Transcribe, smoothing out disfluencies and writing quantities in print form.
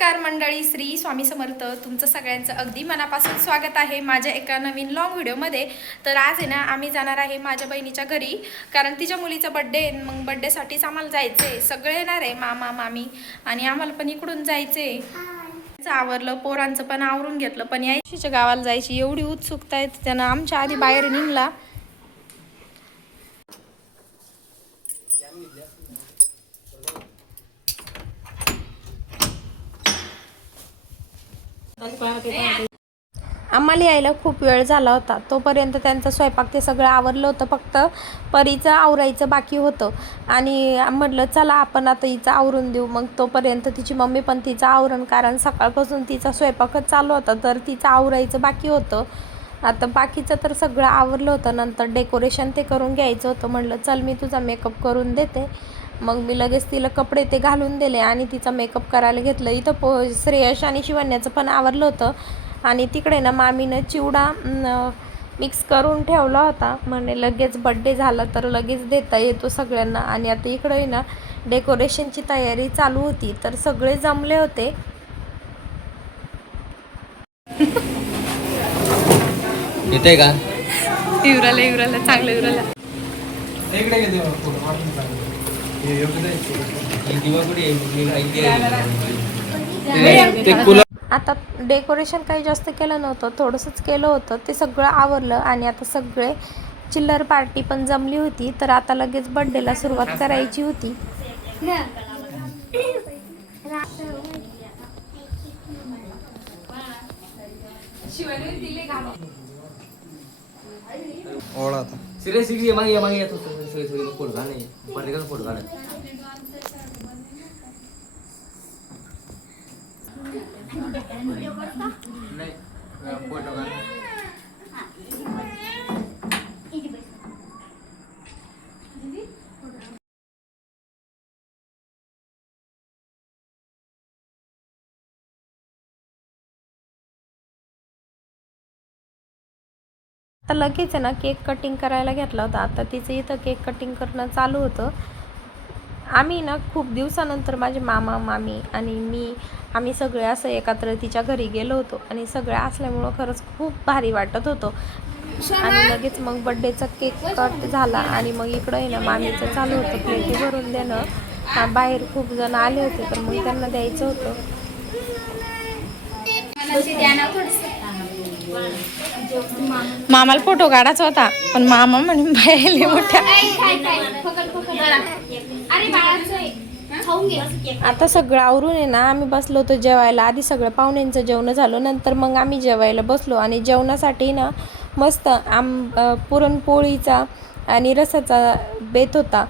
नमस्कार मंडळी, श्री स्वामी समर्थ. तुमचं सगळ्यांचं अगदी मनापासून स्वागत आहे माझ्या एका नवीन लॉंग व्हिडिओमध्ये. तर आज आहे ना आम्ही जाणार आहे माझ्या बहिणीच्या घरी, कारण तिच्या मुलीचा बड्डे आहे. मग बड्डेसाठीच आम्हाला जायचं आहे. सगळे येणार आहे, मामा मामी, आणि आम्हाला पण इकडून जायचं आहे. आवरलं, पोरांचं पण आवरून घेतलं, पण यायशीच्या गावाला जायची एवढी उत्सुकता आहे त्यानं आमच्या आधी बाहेर निघला. आम्हाला यायला खूप वेळ झाला होता. तोपर्यंत त्यांचा स्वयंपाक ते सगळं आवरलं होतं, फक्त परीचं आवरायचं बाकी होतं. आणि म्हटलं चला आपण आता हिचं आवरून देऊ. मग तोपर्यंत तिची मम्मी पण तिचं आवरण, कारण सकाळपासून तिचा स्वयंपाकच चालू होता, तर तिचं आवरायचं बाकी होतं. आता बाकीचं तर सगळं आवरलं होतं. नंतर डेकोरेशन ते करून घ्यायचं होतं. म्हटलं चल मी तुझा मेकअप करून देते. मग मी लगेच तिला कपडे ते घालून दिले आणि तिचा मेकअप करायला घेतलं. इथं श्रेयश आणि शिवण्याचं पण आवरलं होतं. आणि तिकडे ना मामीनं चिवडा मिक्स करून ठेवला होता, म्हणे लगेच बड्डे झाला तर लगेच देता येतो सगळ्यांना. आणि आता इकडे ना डेकोरेशनची तयारी चालू होती, तर सगळे जमले होते. येते का इवराला चांगलं इवराला. आता डेकोरेशन काही जास्त केलं नव्हतं, थोडंसंच केलं होतं. ते सगळं आवरलं आणि आता सगळे चिल्लर पार्टी पण जमली होती. तर आता लगेच बड्डेला सुरुवात करायची होती. सिरियसली मागे येत होतं फोटो काढणे, प्रत्येकाचा फोटो काढ. नाही फोटो काढ. आता लगेच आहे ना केक कटिंग करायला घेतला होता. आता तिचं इथं केक कटिंग करणं चालू होतं. आम्ही ना खूप दिवसानंतर माझे मामा मामी आणि मी आम्ही सगळे असं एकत्र तिच्या घरी गेलो होतो, आणि सगळे असल्यामुळं खरंच खूप भारी वाटत होतं. आणि लगेच मग बड्डेचा केक कट झाला आणि मग इकडं आहे ना मामीचं चालू होतं प्लेटी भरून देणं. बाहेर खूप जण आले होते, तर मग त्यांना द्यायचं होतं. मामाला फोटो काढायचा होता, पण मामा म्हणे बाहेर मोठ्या. आता सगळं आवरून आहे ना आम्ही बसलो होतो जेवायला. आधी सगळं पाहुण्यांचं जेवण झालं, नंतर मग आम्ही जेवायला बसलो. आणि जेवणासाठी ना मस्त पुरणपोळीचा आणि रसाचा बेत होता.